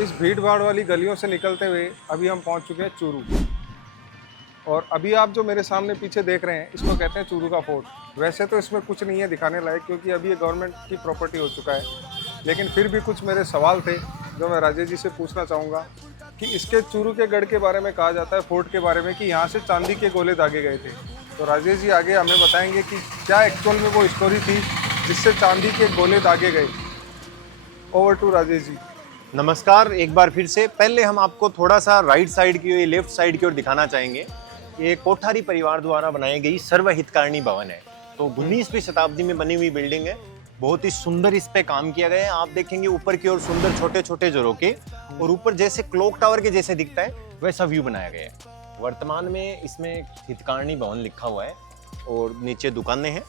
इस भीड़ भाड़ वाली गलियों से निकलते हुए अभी हम पहुंच चुके हैं चूरू। और अभी आप जो मेरे सामने पीछे देख रहे हैं इसको कहते हैं चूरू का फोर्ट। वैसे तो इसमें कुछ नहीं है दिखाने लायक क्योंकि अभी ये गवर्नमेंट की प्रॉपर्टी हो चुका है, लेकिन फिर भी कुछ मेरे सवाल थे जो मैं राजेश जी से पूछना चाहूँगा कि इसके चूरू के गढ़ के बारे में कहा जाता है, फोर्ट के बारे में, कि यहाँ से चांदी के गोले दागे गए थे। तो राजेश जी आगे हमें बताएंगे कि क्या एक्चुअल में वो स्टोरी थी जिससे चांदी के गोले दागे गए। Over to Rajesh ji. नमस्कार, एक बार फिर से। पहले हम आपको थोड़ा सा राइट साइड की, लेफ्ट साइड की ओर दिखाना चाहेंगे। ये कोठारी परिवार द्वारा बनाई गई सर्वहितकारणी भवन है। तो 19वीं शताब्दी में बनी हुई बिल्डिंग है। बहुत ही सुंदर इस पे काम किया गया है। आप देखेंगे ऊपर की ओर सुंदर छोटे छोटे झरोके, और ऊपर जैसे क्लॉक टावर के जैसे दिखता है वैसा व्यू बनाया गया है। वर्तमान में इसमें हितकारणी भवन लिखा हुआ है और नीचे दुकानें हैं।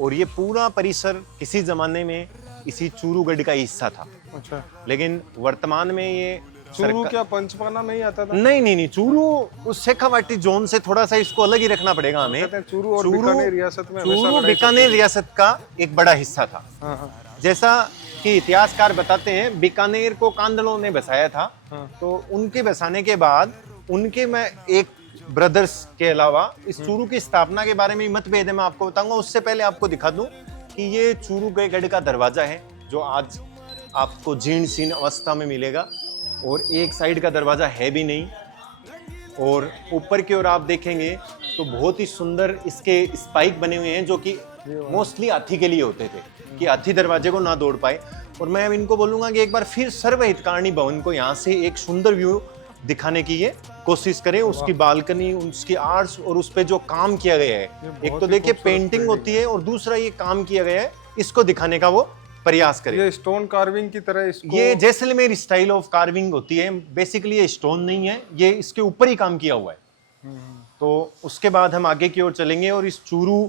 और ये पूरा परिसर किसी जमाने में इसी चूरूगढ़ का हिस्सा था। अच्छा, लेकिन वर्तमान में ये चूरू क्या पंचपाना में ही आता था? नहीं, चूरू उस शेखावाटी जोन से थोड़ा सा इसको अलग ही रखना पड़ेगा हमें। कहते हैं चूरू और बीकानेर रियासत में चूरू बीकानेर रियासत का एक बड़ा हिस्सा था। हाँ। जैसा कि इतिहासकार बताते हैं, बीकानेर को कांदलों ने बसाया था। हाँ। तो उनके बसाने के बाद उनके में एक ब्रदर्स के अलावा इस चूरू की स्थापना के बारे में मतभेद है, मैं आपको बताऊंगा। उससे पहले आपको दिखा दूं कि ये चूरूगढ़ का दरवाजा है जो आज आपको जीर्ण शीर्ण अवस्था में मिलेगा, और एक साइड का दरवाजा है भी नहीं। और ऊपर की ओर आप देखेंगे तो बहुत ही सुंदर इसके स्पाइक बने हुए हैं जो कि मोस्टली हाथी के लिए होते थे कि हाथी दरवाजे को ना दौड़ पाए। और मैं इनको बोलूंगा कि एक बार फिर सर्वहितकारणी भवन को यहाँ से एक सुंदर व्यू दिखाने की ये कोशिश करें। उसकी बालकनी, उसकी आर्ट्स और उस पे जो काम किया गया है, एक तो देखिए पेंटिंग होती है और दूसरा ये काम किया गया है, इसको दिखाने का वो प्रयास करें। ये स्टोन कार्विंग की तरह इसको, ये जैसलमेर स्टाइल ऑफ कार्विंग होती है। बेसिकली ये स्टोन नहीं है, ये इसके ऊपर ही काम किया हुआ है। तो उसके बाद हम आगे की ओर चलेंगे और इस चूरू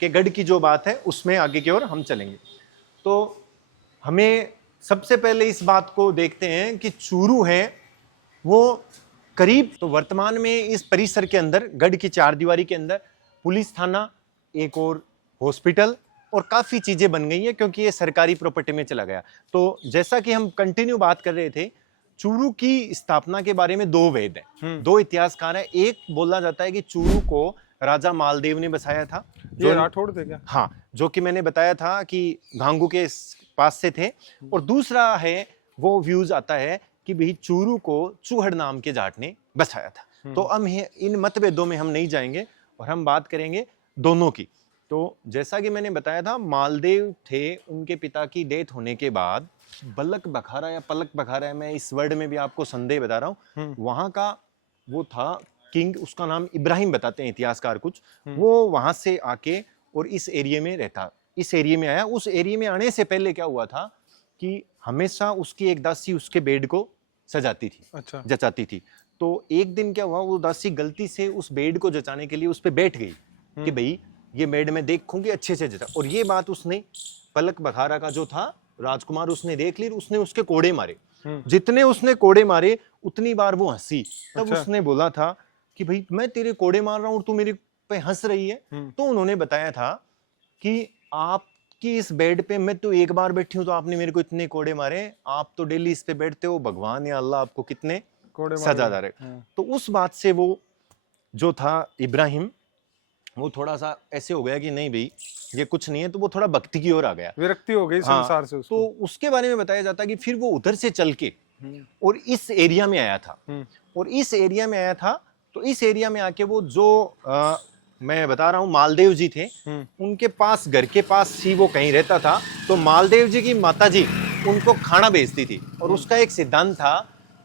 के गढ़ की जो बात है उसमें आगे की ओर हम चलेंगे। तो हमें सबसे पहले इस बात को देखते हैं कि चूरू है वो करीब, तो वर्तमान में इस परिसर के अंदर, गढ़ की चार दीवारी के अंदर, पुलिस थाना, एक और हॉस्पिटल और काफी चीजें बन गई हैं क्योंकि ये सरकारी प्रॉपर्टी में चला गया। तो जैसा कि हम कंटिन्यू बात कर रहे थे, चूरू की स्थापना के बारे में दो वेद हैं, दो इतिहासकार हैं। एक बोला जाता है कि चूरू को राजा मालदेव ने बसाया था, जो राठौड़ थे क्या? हाँ, जो कि मैंने बताया था कि गांगू के पास से थे। और दूसरा है, वो व्यूज आता है कि भाई चूरू को चूहड़ नाम के जाट ने बसाया था। तो हम इन मतभेदों में हम नहीं जाएंगे और हम बात करेंगे दोनों की। तो जैसा कि मैंने बताया था, मालदेव थे, उनके पिता की डेथ होने के बाद बलक बखारा या पलक बखारा, मैं इस वर्ड में भी आपको संदेह बता रहा हूँ, वहां का वो था किंग, उसका नाम इब्राहिम बताते हैं इतिहासकार कुछ। वो वहां से आके और इस एरिया में रहता, इस एरिया में आया। उस एरिया में आने से पहले क्या हुआ था कि हमेशा उसकी एक दासी उसके बेड को सजाती थी। अच्छा। जचाती थी। तो एक दिन क्या हुआ, वो दासी गलती से उस बेड को जचाने के लिए उस पे बैठ गई कि भाई ये बेड में देखूंगी अच्छे से जचा। और ये बात उसने, पलक बखारा का जो था राजकुमार, उसने देख ली, उसने उसके कोड़े मारे। जितने उसने कोड़े मारे उतनी बार वो हंसी। तब अच्छा। उसने बोला था कि भाई मैं तेरे कोड़े मार रहा हूँ और तू मेरे पे हंस रही है। तो उन्होंने बताया था कि आपकी इस बेड पे मैं तो एक बार बैठी हूँ तो आपने मेरे को इतने कोड़े मारे, आप तो डेली इस पे बैठते हो, भगवान या अल्लाह आपको कितने सजा दे रहे। तो उस बात से वो जो था इब्राहिम, वो थोड़ा सा ऐसे हो गया कि नहीं भाई ये कुछ नहीं है, तो वो थोड़ा भक्ति की ओर आ गया, विरक्ति हो गई संसार से उसको। तो उसके बारे में बताया जाता है कि फिर वो उधर से चल के और इस एरिया में आया था। और इस एरिया में आया था, तो इस एरिया में आके वो जो मैं बता रहा हूँ मालदेव जी थे, उनके पास, घर के पास ही वो कहीं रहता था। तो मालदेव जी की माता जी उनको खाना भेजती थी और उसका एक सिद्धांत था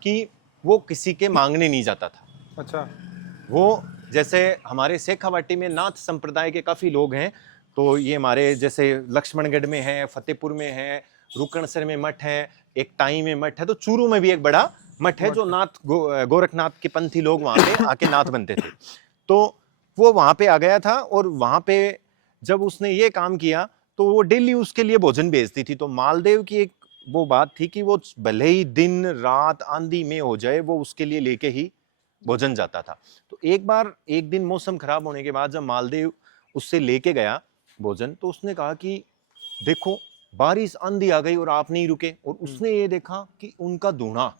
कि वो किसी के मांगने नहीं जाता था। अच्छा। वो जैसे हमारे शेखावाटी में नाथ संप्रदाय के काफी लोग हैं, तो ये हमारे जैसे लक्ष्मणगढ़ में है, फतेहपुर में है, रुकणसर में मठ है, एक टाई में मठ है, तो चूरू में भी एक बड़ा मठ है जो नाथ गोरखनाथ के पंथी लोग वहां पे आके नाथ बनते थे। तो वो वहां पे आ गया था और वहां पे जब उसने ये काम किया तो वो डेली उसके लिए भोजन भेजती थी। तो मालदेव की एक वो बात थी कि वो भले ही दिन रात आंधी में हो जाए, वो उसके लिए लेके ही भोजन जाता था। तो एक दिन मौसम खराब होने के बाद जब मालदेव उससे लेके गया भोजन, तो उसने कहा कि देखो बारिश आंधी आ गई और आप नहीं रुके। और उसने ये देखा कि उनका दूल्हा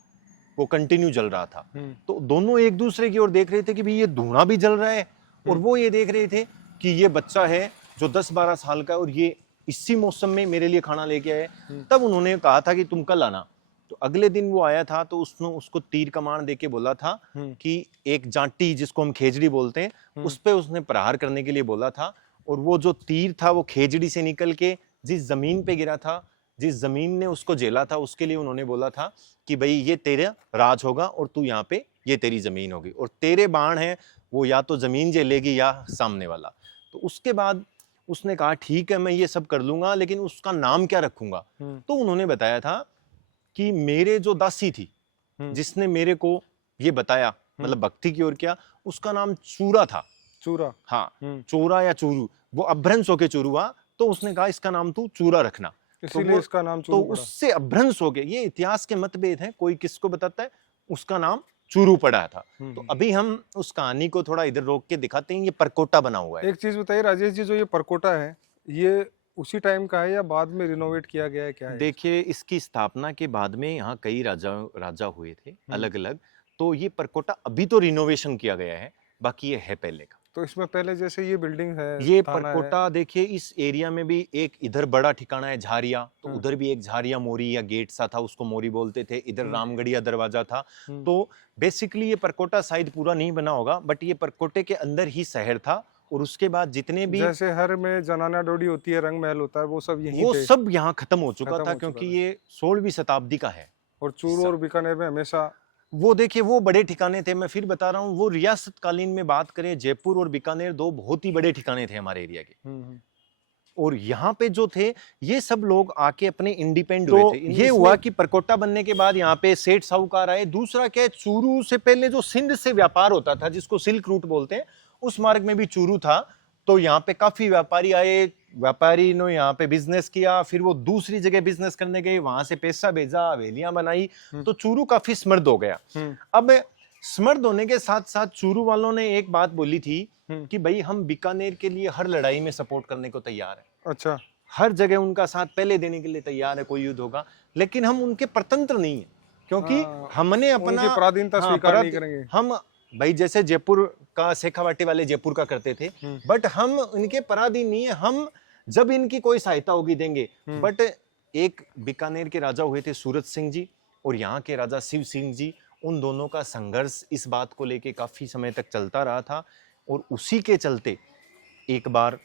वो कंटिन्यू जल रहा था। तो दोनों एक दूसरे की ओर देख रहे थे कि भाई ये धुआं भी जल रहा है, और वो ये देख रहे थे कि ये बच्चा है जो 10-12 साल का, और ये इसी मौसम में मेरे लिए खाना लेके आए। तब उन्होंने कहा था कि तुम कल आना। तो अगले दिन वो आया था, तो उसने उसको तीर कमान देके बोला था कि एक जांटी, जिसको हम खेजड़ी बोलते हैं, उस पे उसने प्रहार करने के लिए बोला था। और वो जो तीर था वो खेजड़ी से निकल के जिस जमीन पे गिरा था, जिस जमीन ने उसको झेला था, उसके लिए उन्होंने बोला था कि भाई ये तेरा राज होगा और तू यहाँ पे, ये तेरी जमीन होगी, और तेरे बाण है वो या तो जमीन झेलेगी या सामने वाला। तो उसके बाद उसने कहा ठीक है मैं ये सब कर लूंगा, लेकिन उसका नाम क्या रखूंगा। तो उन्होंने बताया था कि मेरे जो दासी थी, जिसने मेरे को ये बताया, मतलब भक्ति की ओर किया, उसका नाम चूरा था। चूरा, हाँ, चोरा या चूरू, वो अभ्रंश होके चूरू हुआ। तो उसने कहा इसका नाम तू चूरा रखना, इसीलिए इसका नाम तो चूरू पड़ा। उससे अभ्रंश हो गया। ये इतिहास के मतभेद हैं, कोई किसको बताता है, उसका नाम चूरू पड़ा था। तो अभी हम उस कहानी को थोड़ा इधर रोक के दिखाते हैं। ये परकोटा बना हुआ है। एक चीज बताइए राजेश जी, जो ये परकोटा है, ये उसी टाइम का है या बाद में रिनोवेट किया गया है, क्या है? देखिए, इसकी स्थापना के बाद में यहाँ कई राजा हुए थे अलग अलग। तो ये परकोटा अभी तो रिनोवेशन किया गया है, बाकी ये है पहले का। तो इसमें पहले जैसे ये बिल्डिंग है, ये थाना है। परकोटा देखिए, इस एरिया में भी एक इधर बड़ा ठिकाना है झारिया, तो उधर भी एक झारिया मोरी या गेट सा था, उसको मोरी बोलते थे। इधर रामगढ़िया दरवाजा था। तो बेसिकली ये परकोटा शायद पूरा नहीं बना होगा, बट ये परकोटे के अंदर ही शहर था। और उसके बाद जितने भी, जैसे हर में जनाना डोडी होती है, रंग महल होता है, वो सब यहीं वो थे। सब यहाँ खत्म हो चुका खत्म था, हो चुका क्योंकि था। ये 16वीं शताब्दी का है। और चूरू और बीकानेर में हमेशा वो देखिए, वो बड़े ठिकाने थे। मैं फिर बता रहा हूँ, वो रियासत कालीन में बात करें, जयपुर और बीकानेर दो बहुत ही बड़े ठिकाने थे हमारे एरिया के। और यहाँ पे जो थे, ये सब लोग आके अपने इंडिपेंडेंट तो हुए थे। ये हुआ कि परकोटा बनने के बाद यहाँ पे सेठ साहूकार आए। दूसरा क्या है, चूरू से पहले जो सिंध से व्यापार होता था, जिसको सिल्क रूट बोलते हैं, उस मार्ग में भी चूरू था। तो यहाँ पे काफी व्यापारी आए, व्यापारी ने यहाँ पे बिजनेस किया, फिर वो दूसरी जगह बिजनेस करने गए, वहां से पैसा भेजा, हवेलियां बनाई। तो चूरू काफी समृद्ध हो गया। अब समृद्ध होने के साथ साथ चूरू वालों ने एक बात बोली थी कि भाई हम बीकानेर के लिए हर लड़ाई में सपोर्ट करने को तैयार है। अच्छा, हर जगह उनका साथ पहले देने के लिए तैयार है, कोई युद्ध होगा, लेकिन हम उनके परतंत्र नहीं है, क्योंकि हमने अपना उनकी पराधीनता स्वीकार नहीं करेंगे। हम भाई जैसे जयपुर का शेखावाटी वाले जयपुर का करते थे, बट हम इनके पराधीन नहीं है। हम जब इनकी कोई सहायता होगी देंगे। बट एक बीकानेर के राजा हुए थे सूरत सिंह जी, और यहाँ के राजा शिव सिंह जी, उन दोनों का संघर्ष इस बात को लेके काफी समय तक चलता रहा था। और उसी के चलते एक बार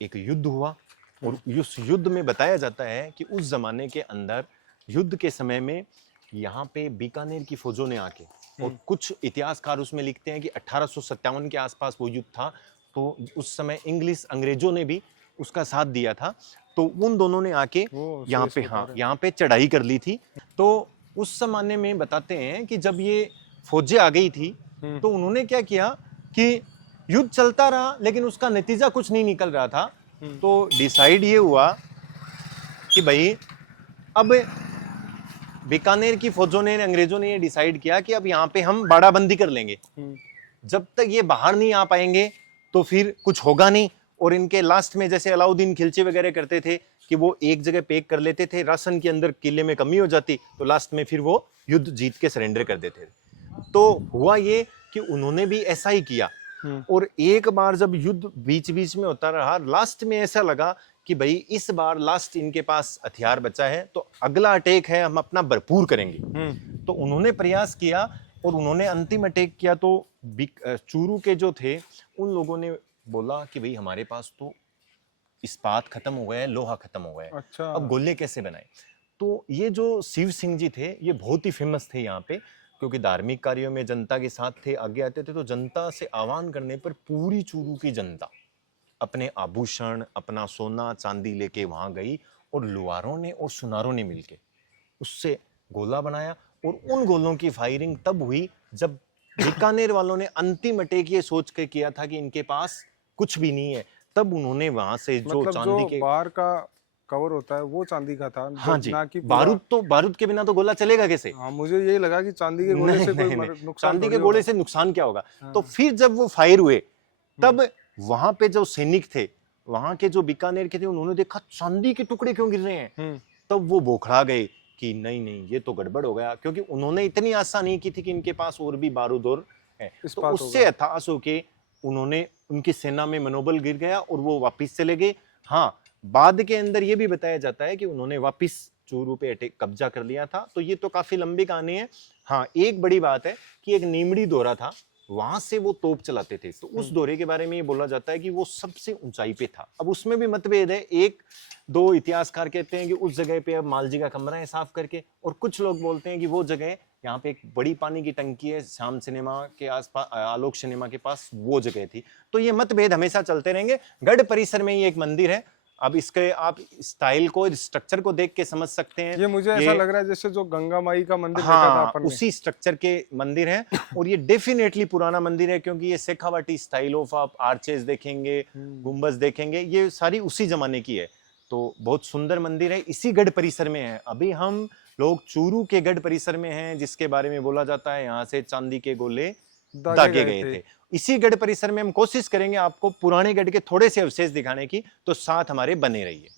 एक युद्ध हुआ। और उस युद्ध में बताया जाता है कि उस जमाने के अंदर युद्ध के समय में यहाँ पे बीकानेर की फौजों ने आके, और कुछ इतिहासकार उसमें लिखते हैं कि 1857 के आसपास वो युद्ध था। तो उस समय इंग्लिश अंग्रेजों ने भी उसका साथ दिया था। तो उन दोनों ने आके यहाँ पे, हाँ, यहाँ पे चढ़ाई कर ली थी। तो उस जमाने में बताते हैं कि जब ये फौजें आ गई थी, तो उन्होंने क्या किया कि युद्ध चलता रहा, लेकिन उसका नतीजा कुछ नहीं निकल रहा था। तो डिसाइड ये हुआ कि भाई अब बीकानेर की फौजों ने, अंग्रेजों ने ये डिसाइड किया कि अब यहाँ पे हम बाड़ाबंदी कर लेंगे। जब तक ये बाहर नहीं आ पाएंगे तो फिर कुछ होगा नहीं। और इनके लास्ट में जैसे अलाउद्दीन खिलचे वगैरह करते थे कि वो एक जगह पैक कर लेते थे, राशन के अंदर किले में कमी हो जाती, तो लास्ट में फिर वो युद्ध जीत के सरेंडर कर देते थे। तो हुआ ये कि उन्होंने भी ऐसा ही किया। और एक बार जब युद्ध बीच बीच में होता रहा, लास्ट में ऐसा लगा कि भाई इस बार लास्ट इनके पास हथियार बचा है, तो अगला अटैक है, हम अपना भरपूर करेंगे। तो उन्होंने प्रयास किया और उन्होंने अंतिम अटैक किया। तो चूरू के जो थे, उन लोगों ने बोला कि भाई हमारे पास तो इस्पात खत्म हो गया है, लोहा खत्म हो गया है। अच्छा। अब गोले कैसे बनाए। तो ये जो शिव सिंह जी थे, ये बहुत ही फेमस थे यहाँ पे, क्योंकि धार्मिक कार्यों में जनता के साथ थे, आगे आते थे। तो जनता से आह्वान करने पर पूरी चूरू की जनता अपने आभूषण, अपना सोना चांदी लेके वहां गई, और लुहारों ने और सुनारों ने मिलके उससे गोला बनाया। और उन गोलों की फायरिंग तब हुई जब बीकानेर वालों ने अंतिम अटैक ये सोच के किया था कि इनके पास कुछ भी नहीं है। तब उन्होंने वहां से जो मतलब चांदी जो के बार का कवर होता है वो चांदी का था। हाँ जी, ना कि बारूद के बिना तो गोला चलेगा कैसे। हाँ, मुझे यही लगा कि चांदी के गोले से कोई नुकसान, चांदी के गोले से नुकसान क्या होगा। तो फिर जब वो फायर हुए, तब वहां पे जो सैनिक थे, वहां के जो बीकानेर के थे, उन्होंने देखा चांदी के टुकड़े क्यों गिर रहे हैं। तब वो बौखला गए कि नहीं नहीं ये तो गड़बड़ हो गया, क्योंकि उन्होंने इतनी आशा नहीं की थी कि इनके पास और भी बारूद और है। तो इस्पात उससे हताश होके उन्होंने, उनकी सेना में मनोबल गिर गया और वो वापस चले गए। हाँ, बाद के अंदर ये भी बताया जाता है कि उन्होंने वापस चूरू पे कब्जा कर लिया था। तो ये तो काफी लंबी कहानी है। हाँ, एक बड़ी बात है कि एक नीमड़ी दौरा था, वहां से वो तोप चलाते थे। तो उस दौरे के बारे में ये बोला जाता है कि वो सबसे ऊंचाई पे था। अब उसमें भी मतभेद है, एक दो इतिहासकार कहते हैं कि उस जगह पे अब मालजी का कमरा है साफ करके, और कुछ लोग बोलते हैं कि वो जगह यहाँ पे एक बड़ी पानी की टंकी है श्याम सिनेमा के आसपास, आलोक सिनेमा के पास, वो जगह थी। तो ये मतभेद हमेशा चलते रहेंगे। गढ़ परिसर में ये एक मंदिर है। अब इसके आप स्टाइल को, स्ट्रक्चर को देख के समझ सकते हैं। ये मुझे ऐसा लग रहा है जैसे जो गंगा माई का मंदिर देखा था हाँ, अपन ने। उसी स्ट्रक्चर के मंदिर है। और ये डेफिनेटली पुराना मंदिर है, क्योंकि ये शेखावाटी स्टाइल ऑफ आप आर्चेस देखेंगे, गुंबज देखेंगे, ये सारी उसी जमाने की है। तो बहुत सुंदर मंदिर है, इसी गढ़ परिसर में है। अभी हम लोग चूरू के गढ़ परिसर में हैं, जिसके बारे में बोला जाता है यहाँ से चांदी के गोले दागे गए थे। इसी गढ़ परिसर में हम कोशिश करेंगे आपको पुराने गढ़ के थोड़े से अवशेष दिखाने की, तो साथ हमारे बने रहिए।